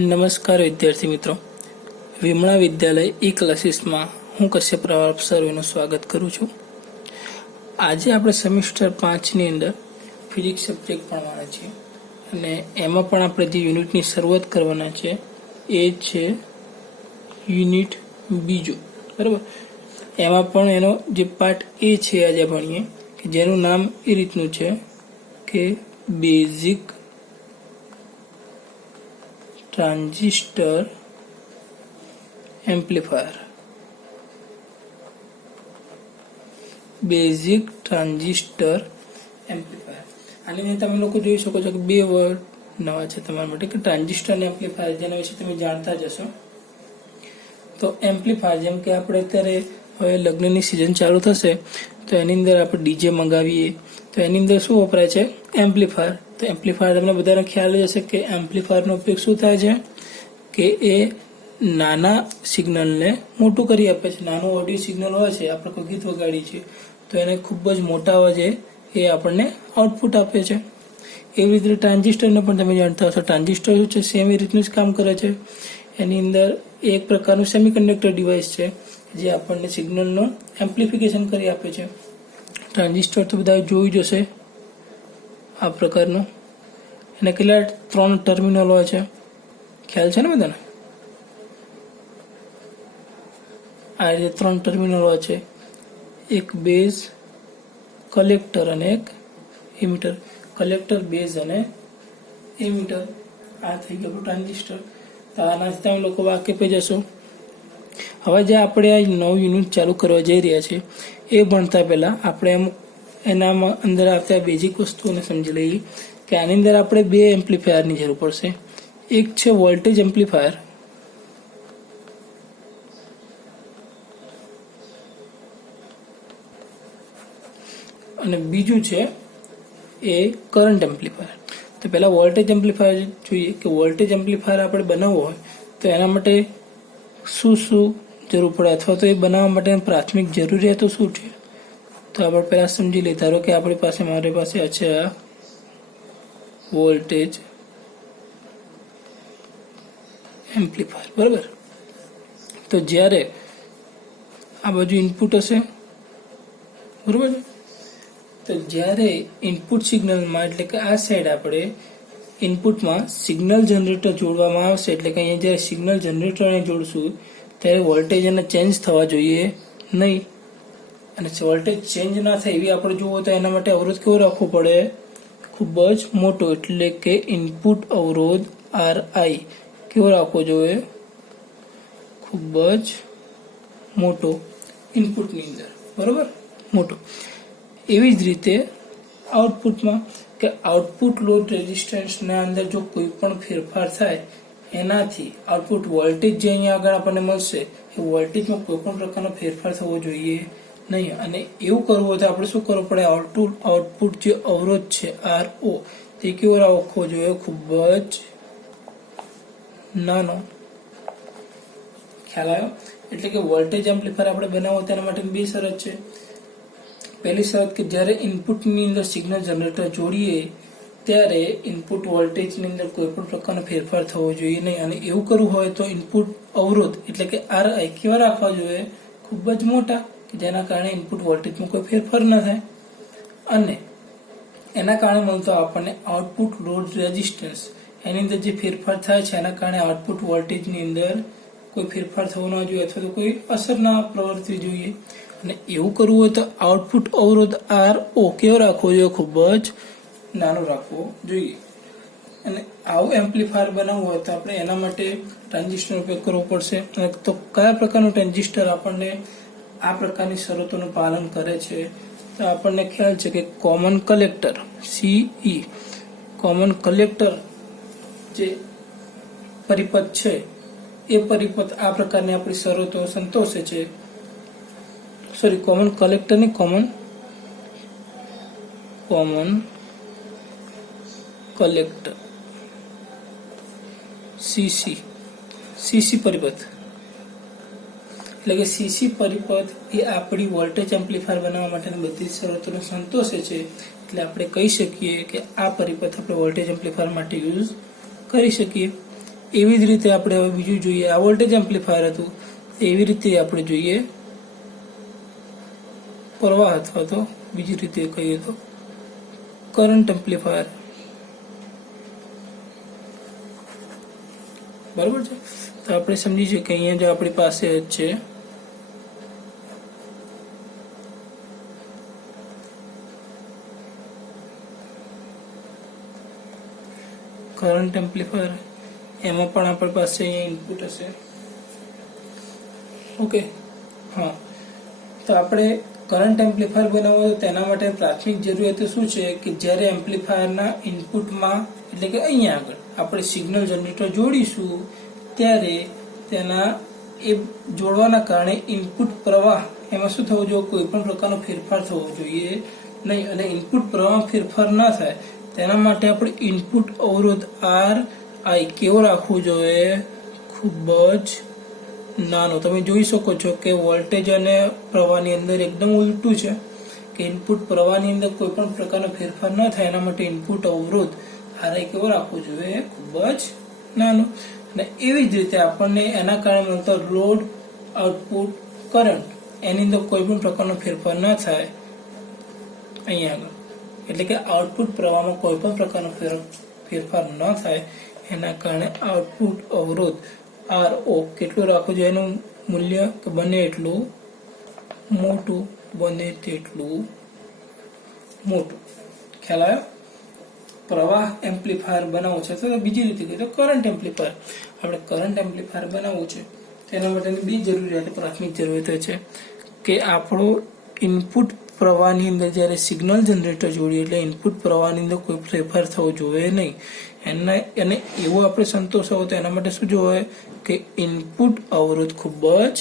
નમસ્કાર વિદ્યાર્થી મિત્રો, વિમળા વિદ્યાલય ઈ ક્લાસીસમાં હું કશ્યપ રાવ સર્વેનું સ્વાગત કરું છું. આજે આપણે સેમિસ્ટર 5ની અંદર ફિઝિક્સ સબ્જેક્ટ ભણવાના છીએ અને એમાં પણ આપણે જે યુનિટની શરૂઆત કરવાના છે એ છે યુનિટ બીજો. બરાબર, એમાં પણ એનો જે પાર્ટ એ છે આજે ભણીએ કે જેનું નામ એ રીતનું છે કે basic transistor amplifier. Basic transistor amplifier આની અંદર તમે લોકો જોઈ શકો છો કે બે વર્ડ નવા છે તમારા માટે કે ટ્રાન્ઝિસ્ટર અને એમ્પ્લીફાયર, જેના વિશે તમે જાણતા જ હશો. તો એમ્પ્લીફાયર, જેમ કે આપણે અત્યારે હવે લગ્નની સિઝન ચાલુ થશે તો એની અંદર આપણે ડીજે મંગાવીએ તો એની અંદર શું વપરાય છે? એમ્પ્લીફાયર. તો એમ્પ્લીફાયર તમને બધાને ખ્યાલ જ હશે કે એમ્પ્લીફાયરનો ઉપયોગ શું થાય છે કે એ નાના સિગ્નલને મોટું કરી આપે છે. નાનું ઓડિયો સિગ્નલ હોય છે, આપણે કોઈ ગીત વગાડીએ છીએ તો એને ખૂબ જ મોટા અવાજે એ આપણને આઉટપુટ આપે છે. એવી રીતે ટ્રાન્ઝિસ્ટરને પણ તમે જાણતા હશો. ટ્રાન્ઝિસ્ટર શું છે? સેમ એ રીતનું જ કામ કરે છે. એની અંદર એક પ્રકારનું સેમિકન્ડક્ટર ડિવાઇસ છે જે આપણને સિગ્નલનો એમ્પ્લિફિકેશન કરી આપે છે. ટ્રાન્ઝિસ્ટર તો બધા જોઈ જશે આ પ્રકારનું. એને કેટલા 3 ટર્મિનલ હોય છે, ખ્યાલ છે ને બધાને? આ રીતે 3 ટર્મિનલ હોય છે, એક બેઝ, કલેક્ટર અને એક એમિટર. કલેક્ટર, બેઝ અને એમિટર, આ થઈ ગયું ટ્રાન્ઝિસ્ટર. તો આનાથી તમે લોકો વાકેફ જશો. હવે જે આપણે આ નવું યુનિટ ચાલુ કરવા જઈ રહ્યા છીએ એ ભણતા પહેલા આપણે એનામાં અંદર આવતા બેઝિક વસ્તુઓને સમજી લઈએ કે આની અંદર આપણે બે એમ્પ્લીફાયરની જરૂર પડશે. એક છે વોલ્ટેજ એમ્પ્લીફાયર અને બીજું છે એ કરંટ એમ્પ્લીફાયર. તો પહેલા વોલ્ટેજ એમ્પ્લીફાયર જોઈએ કે વોલ્ટેજ એમ્પ્લીફાયર આપણે બનાવવો હોય તો એના માટે શું જરૂર પડે અથવા તો એ બનાવવા માટે પ્રાથમિક જરૂરિયાતો શું છે તો આપણે પહેલા સમજી લઈએ. ધારો કે મારી પાસે છે વોલ્ટેજ એમ્પ્લીફાયર. બરાબર, તો જ્યારે આ બાજુ ઇનપુટ હશે, બરાબર, તો જ્યારે ઇનપુટ સિગ્નલમાં એટલે કે આ સાઈડ આપણે ઇનપુટમાં સિગ્નલ જનરેટર જોડવામાં આવશે, એટલે કે અહીંયા જ્યારે સિગ્નલ જનરેટરને જોડશું ત્યારે વોલ્ટેજ એને ચેન્જ થવા જોઈએ નહીં. અને વોલ્ટેજ ચેન્જ ના થાય એવી આપણે જોવો તો એના માટે અવરોધ કેવો રાખવો પડે? ખૂબ જ મોટો, એટલે કે ઇનપુટ અવરોધ RI કેવો રાખવો જોઈએ? ખૂબ જ મોટો ઇનપુટની અંદર, બરોબર, મોટો. એવી જ રીતે આઉટપુટમાં કે આઉટપુટ લોડ રેઝિસ્ટન્સના અંદર જો કોઈ પણ ફેરફાર થાય એનાથી આઉટપુટ વોલ્ટેજ જે અહીંયા આગળ આપણને મળશે એ વોલ્ટેજમાં કોઈ પણ પ્રકારનો ફેરફાર થવો જોઈએ નહીં. અને એવું કરવું હોય તો આપણે શું કરવું પડે? આઉટપુટ જે અવરોધ છે RO તે કેવો રાખવો જોઈએ? ખૂબ જ નાનો. ખ્યાલ આવ્યો? એટલે કે વોલ્ટેજ એમ્પ્લીફાયર આપણે બનાવવો તેના માટે બે શરત છે. પહેલી શરત કે જ્યારે ઇનપુટની અંદર સિગ્નલ જનરેટર જોડીએ ત્યારે ઇનપુટ વોલ્ટેજની અંદર કોઈ પણ પ્રકારનો ફેરફાર થવો જોઈએ નહીં. અને એવું કરવું હોય તો ઇનપુટ અવરોધ એટલે કે RI કેવા રાખવા જોઈએ? ખૂબ જ મોટા, જેના કારણે ઇનપુટ વોલ્ટેજમાં કોઈ ફેરફાર ન થાય. અને એના કારણે મળતો આપણને આઉટપુટ લોડ રેઝિસ્ટન્સ, એની અંદર જે ફેરફાર થાય છે એના કારણે આઉટપુટ વોલ્ટેજની અંદર કોઈ ફેરફાર થવો ના જોઈએ અથવા તો કોઈ અસર ના પ્રવર્તવી જોઈએ. અને એવું કરવું હોય તો આઉટપુટ અવરોધ RO કેવો રાખવો જોઈએ? ખૂબ જ નાનો રાખવો જોઈએ. અને આવું એમ્પ્લીફાયર બનાવવું હોય તો આપણે એના માટે ટ્રાન્ઝિસ્ટરનો ઉપયોગ કરવો પડશે. તો કયા પ્રકારનું ટ્રાન્ઝિસ્ટર આપણને આ પ્રકારની શરતોનું પાલન કરે છે? તો આપણને ખ્યાલ છે કે common collector CE, common collector જે પરિપથ છે એ પરિપથ આ પ્રકારની આપણી શરતો સંતોષે છે. કોમન કલેક્ટર ની કોમન કલેક્ટર CC પરિપથ, એટલે કે CC પરિપથ એ આપણી વોલ્ટેજ એમ્પ્લીફાયર બનાવવા માટેની બધી શરતોને સંતોષે છે. એટલે આપણે કહી શકીએ કે આ પરિપથ આપણે વોલ્ટેજ એમ્પ્લીફાયર માટે યુઝ કરી શકીએ. એવી જ રીતે આપણે હવે બીજું જોઈએ. આ વોલ્ટેજ એમ્પ્લીફાયર હતું, એવી રીતે આપણે જોઈએ પ્રવાહ અથવા તો બીજી રીતે કહીએ તો કરંટ એમ્પ્લીફાયર. બરોબર છે. તો આપણે સમજીએ કે અહીંયા જો આપણી પાસે છે કરંટ એમ્પ્લીફાયર, એમાં પણ આપણી પાસે અહીંયા ઇનપુટ હશે. ઓકે, હા. તો આપણે કરંટ એમ્પ્લીફાયર બનાવવું હોય તો તેના માટે પ્રાથમિક જરૂરિયાતો શું છે કે જ્યારે એમ્પ્લીફાયરના ઇનપુટમાં એટલે કે અહીંયા આગળ આપણે સિગ્નલ જનરેટર જોડીશું ત્યારે તેના એ જોડવાના કારણે ઇનપુટ પ્રવાહ એમાં શું થવું જોઈએ, કોઈ પણ પ્રકારનો ફેરફાર થવો જોઈએ નહીં. અને ઇનપુટ પ્રવાહ ફેરફાર ના થાય તેના માટે આપણે ઇનપુટ અવરોધ આર આઈ કેવો રાખવો જોઈએ, ખૂબ જ નાનો. તમે જોઈ શકો છો કે વોલ્ટેજ અને પ્રવાહની અંદર એકદમ ઉલટું છે કે ઇનપુટ પ્રવાહની અંદર કોઈ પણ પ્રકારનો ફેરફાર ન થાય એના માટે ઇનપુટ અવરોધ આરઆઈ કેવો રાખવો જોઈએ, ખૂબ જ નાનો. અને એવી જ રીતે આપણને એના કારણે મળતો લોડ આઉટપુટ કરંટ એની અંદર કોઈ પણ પ્રકારનો ફેરફાર ન થાય અહીંયા આગળ, એટલે કે આઉટપુટ પ્રવાહમાં કોઈ પણ પ્રકારનો ફેરફાર ન થાય એના કારણે આઉટપુટ અવરોધ RO કેટલું રાખવું જોઈએ, એનું મૂલ્ય કે બને એટલું મોટું, બને તેટલું મોટું. ખ્યાલ આવ્યો? પ્રવાહ એમ્પ્લીફાયર બનાવવું છે તો બીજી રીતે કહીએ તો કરંટ એમ્પ્લીફાયર. આપણે કરંટ એમ્પ્લીફાયર બનાવવું છે તેના માટેની બે જરૂરિયાતો, પ્રાથમિક જરૂરિયાતો છે કે આપણો ઇનપુટ પ્રવાહની અંદર જ્યારે સિગ્નલ જનરેટર જોડીએ એટલે ઇનપુટ પ્રવાહની અંદર કોઈ ફેરફાર થવો જોઈએ નહીં. એને એવો આપણે સંતોષવો તો એના માટે શું જોઈએ કે ઇનપુટ અવરોધ ખૂબ જ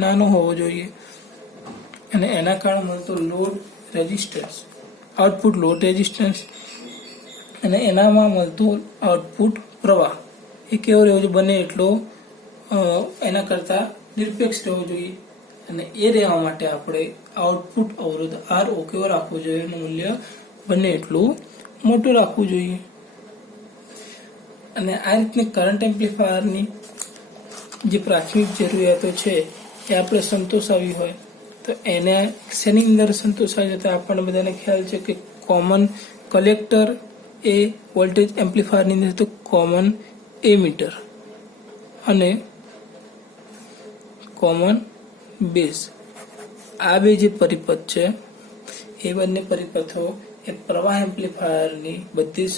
નાનો હોવો જોઈએ અને એના કારણે મળતો load resistance, output load resistance અને એનામાં મળતું આઉટપુટ પ્રવાહ એ કેવો રહેવો જોઈએ, બને એટલો એના કરતા નિરપેક્ષ રહેવો જોઈએ. અને એ રહેવા માટે આપણે આઉટપુટ અવરોધ RO કેવો રાખવો જોઈએ, એનું મૂલ્ય બને એટલું મોટું રાખવું જોઈએ. અને આ રીતની કરંટ એમ્પ્લીફાયરની જે પ્રાથમિક જરૂરિયાતો છે એ આપણે સંતોષાવી હોય તો એને શેની અંદર સંતોષાવી તો આપણને બધાને ખ્યાલ છે કે કોમન કલેક્ટર એ વોલ્ટેજ એમ્પ્લીફાયરની અંદર તો કોમન એમીટર અને કોમન બેઝ, આ બે જે પરિપથ છે એ બંને પરિપથો એ પ્રવાહ એમ્પ્લીફાયરની બધી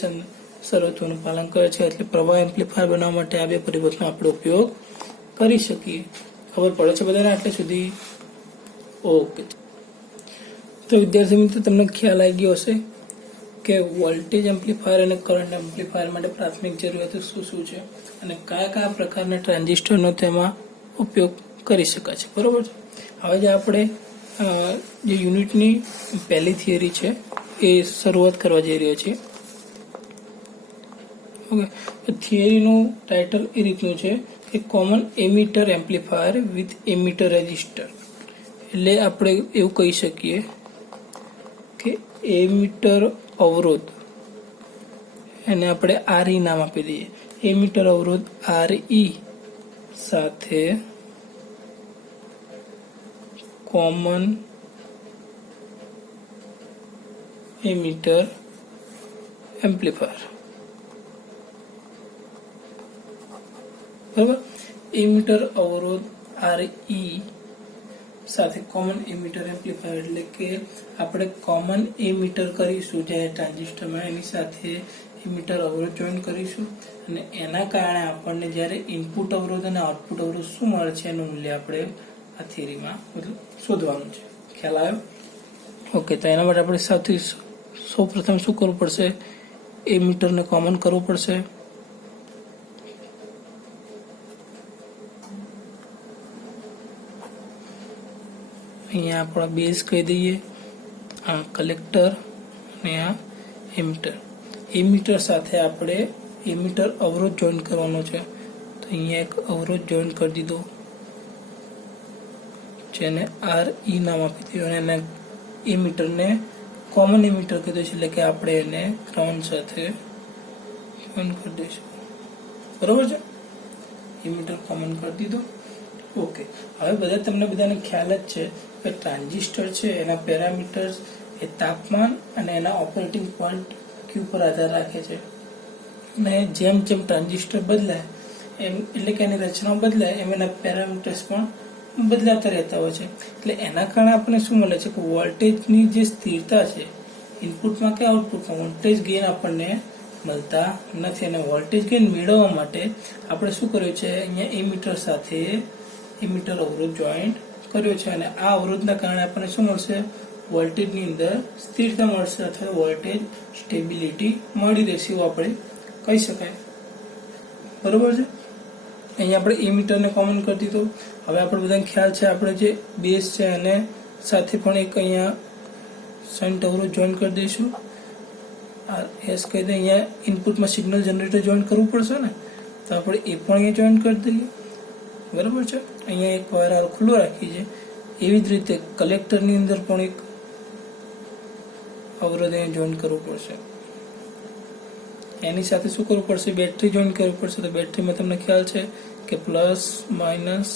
શરતોનું પાલન કરે છે. એટલે પ્રવાહ એમ્પ્લીફાયર બનાવવા માટે આ બે પરિપથનો આપણે ઉપયોગ કરી શકીએ. ખબર પડે છે બધાને આટલે સુધી? ઓકે. તો વિદ્યાર્થી મિત્રો તમને ખ્યાલ આવી ગયો હશે કે વોલ્ટેજ એમ્પ્લીફાયર અને કરંટ એમ્પ્લીફાયર માટે પ્રાથમિક જરૂરિયાતો શું શું છે અને કયા કયા પ્રકારના ટ્રાન્ઝિસ્ટરનો તેમાં ઉપયોગ કરી શકાય છે. બરોબર છે. હવે જે આપણે જે યુનિટની પહેલી થિયરી છે એ શરૂઆત કરવા જઈ રહ્યા છીએ. ઓકે, થિયરીનું ટાઇટલ એ રીતનું છે કે common emitter amplifier with emitter resistor. એટલે આપણે એવું કહી શકીએ કે એમીટર અવરોધ એને આપણે RE નામ આપી દઈએ. એમીટર અવરોધ RE સાથે કોમન એમીટર એમ્પ્લીફાયર. બરાબર. એમીટર અવરોધ RE સાથે કોમન એમીટર એમ્પ્લીફાયર એટલે કે આપણે કોમન એમીટર કરીશું જ્યારે ટ્રાન્ઝિસ્ટરમાં, એની સાથે એમીટર અવરોધ જોઈન કરીશું અને એના કારણે આપણને જ્યારે ઇનપુટ અવરોધ અને આઉટપુટ અવરોધ શું મળે છે એનું મૂલ્ય આપણે આ થિયરીમાં મતલબ શોધવાનું છે. ખ્યાલ આવ્યો? ઓકે. તો એના માટે આપણે સૌ પ્રથમ શું કરવું પડશે, એમીટરને કોમન કરવું પડશે. અહીંયા આપણા બેઝ કહી દઈએ, આ કલેક્ટર અને આ એમીટર. એમીટર સાથે આપણે એમીટર અવરોધ જોઈન કરવાનો છે. તો અહીંયા એક અવરોધ જોઈન કરી દીધો જેને RE નામ આપી દીધું અને એને એમીટરને કોમન એમીટર કીધું છે એટલે કે આપણે એને ગ્રાઉન્ડ સાથે જોઈન કરી દઈશું. બરોબર છે. એમીટર કોમન કરી દીધું. ઓકે, હવે બધા તમને બધાને ખ્યાલ જ છે કે ટ્રાન્ઝિસ્ટર છે એના પેરામીટર્સ એ તાપમાન અને એના ઓપરેટિંગ પોઈન્ટ ક્યુ પર આધાર રાખે છે. અને જેમ જેમ ટ્રાન્ઝિસ્ટર બદલાય એમ, એટલે કે એની રચના બદલાય એમ એના પેરામીટર્સ પણ બદલાતા રહેતા હોય છે. એટલે એના કારણે આપણને શું મળે છે કે વોલ્ટેજની જે સ્થિરતા છે ઇનપુટમાં કે આઉટપુટમાં વોલ્ટેજ ગેઇન આપણને મળતા નથી. અને વોલ્ટેજ ગેઇન મેળવવા માટે આપણે શું કર્યું છે, અહીંયા એમીટર સાથે એમીટર અવરોધ જોઈન્ટ કર્યો છે. અને આ અવરોધના કારણે આપણને શું મળશે, વોલ્ટેજની અંદર સ્થિરતા મળશે અથવા વોલ્ટેજ સ્ટેબિલિટી મળી રહેશે એવું આપણે કહી શકાય. બરોબર છે. અહીંયા આપણે એમીટરને કોમન કરી દીધું. હવે આપણે બધાને ખ્યાલ છે આપણે જે બેઝ છે એને સાથે પણ એક અહીંયા શન્ટ અવરોધ જોઈન કરી દઈશું. એસ કહી દે, અહીંયા ઇનપુટમાં સિગ્નલ જનરેટર જોઈન કરવું પડશે ને, તો આપણે એ પણ અહીંયા જોઈન કરી દઈએ. બરાબર છે. અહીંયા એક વાયર ખુલ્લો રાખી છે. એવી જ રીતે કલેક્ટરની અંદર પણ એક અવરોધ અહીંયા જોઈન કરવું પડશે. એની સાથે શું કરવું પડશે, બેટરી જોઈન કરવી પડશે. તો બેટરીમાં તમને ખ્યાલ છે કે પ્લસ માઇનસ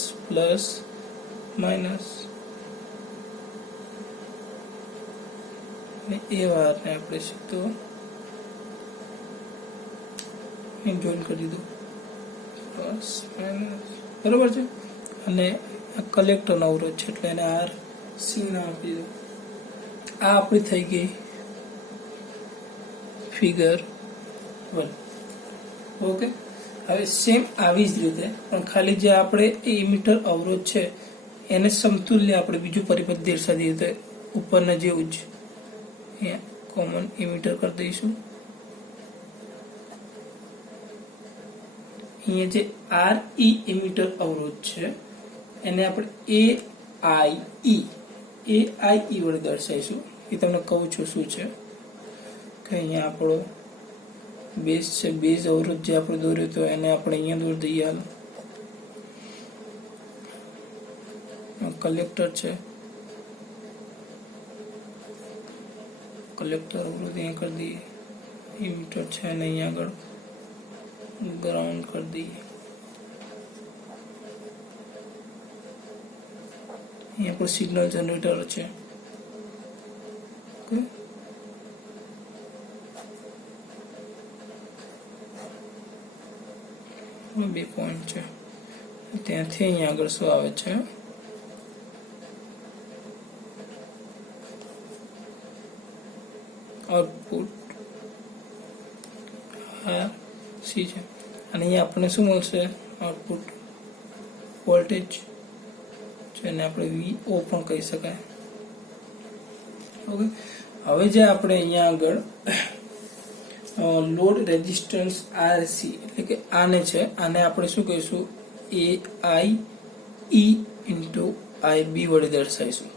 એ વાયરને આપણે સીધું જોઈન કરી દીધું, પ્લસ માઇનસ. બરોબર છે. અને આ કલેક્ટરનો અવરોધ છે એટલે એને આર સી નામ આપી દીધું. આ આપણી થઈ ગઈ ફિગર 1. ઓકે, હવે સેમ આવી જ રીતે પણ ખાલી જે આપણે એમીટર અવરોધ છે એને સમતુલ્ય આપણે બીજું પરિપથ દર્શાવી દઈએ. તો ઉપરના જેવું જ અહીંયા કોમન એમીટર કરી દઈશું. અહીંયા જે આર ઈ એમીટર અવરોધ છે એને આપણે AIE વડે દર્શાવીશું. એ તમને કહું છું શું છે કે અહીંયા આપણો બેઝ છે, બેઝ અવરોધ જે આપણે દોર્યો તો એને આપણે અહીંયા દોરી દઈએ. હાલ કલેક્ટર છે, કલેક્ટર અવરોધ અહીંયા કરી દઈએ. એમીટર છે અને અહીંયા આગળ ગ્રાઉન્ડ કરી દઈએ. અહીંયા પર સિગ્નલ જનરેટર છે. ઓકે, બે પોઈન્ટ છે. ત્યાંથી અહીંયા આગળ શું આવે છે, આઉટપુટ સી છે. અને અહીંયા આપણને શું મળશે, આઉટપુટ વોલ્ટેજ જેને આપણે VO પણ કહી શકાય. ઓકે, હવે જે આપણે અહીંયા આગળ લોડ રેઝિસ્ટન્સ RC એટલે કે આને છે, આને આપણે શું કહીશું, AIE ઇન્ટુ IB વડે દર્શાવીશું.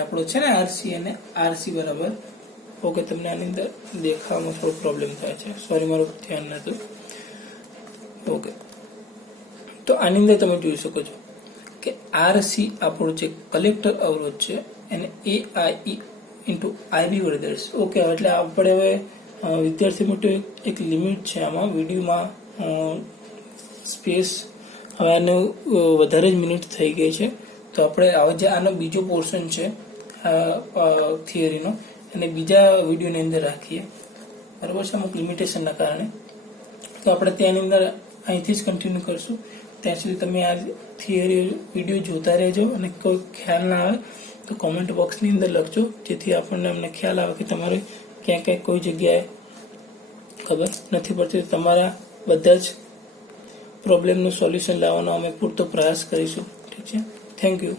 આપણો છે ને RC અને RC બરાબર. ઓકે, તમને આની અંદર દેખાવામાં થોડો પ્રોબ્લેમ થાય છે, સોરી મારું ધ્યાન નહોતું. ઓકે, તો આની અંદર તમે જોઈ શકો છો કે RC આપણો જે કલેક્ટર અવરોધ છે એને AIE ઇન્ટુ IB વડે દર્શાવીશું. ઓકે, એટલે આપણે હવે વિદ્યાર્થી માટે એક લિમિટ છે આમાં વિડીયોમાં સ્પેસ. હવે આને વધારે જ મિનિટ થઈ ગઈ છે, તો આપણે હવે જે આનો બીજો પોર્શન છે થિયરીનો અને બીજા વિડીયોની અંદર રાખીએ. બરાબર છે, અમુક લિમિટેશનના કારણે. તો આપણે ત્યાંની અંદર અહીંથી જ કન્ટિન્યુ કરશું. ત્યાં સુધી તમે આ થિયરી વિડીયો જોતા રહેજો અને કોઈ ખ્યાલ ના આવે તો કોમેન્ટ બોક્સની અંદર લખજો, જેથી આપણને અમને ખ્યાલ આવે કે તમારે ક્યાં ક્યાંક કોઈ જગ્યાએ ખબર નથી પડતી. તમારા બધા જ પ્રોબ્લેમનું સોલ્યુશન લાવવાનો અમે પૂરતો પ્રયાસ કરીશું. ઠીક છે, થેન્ક યુ.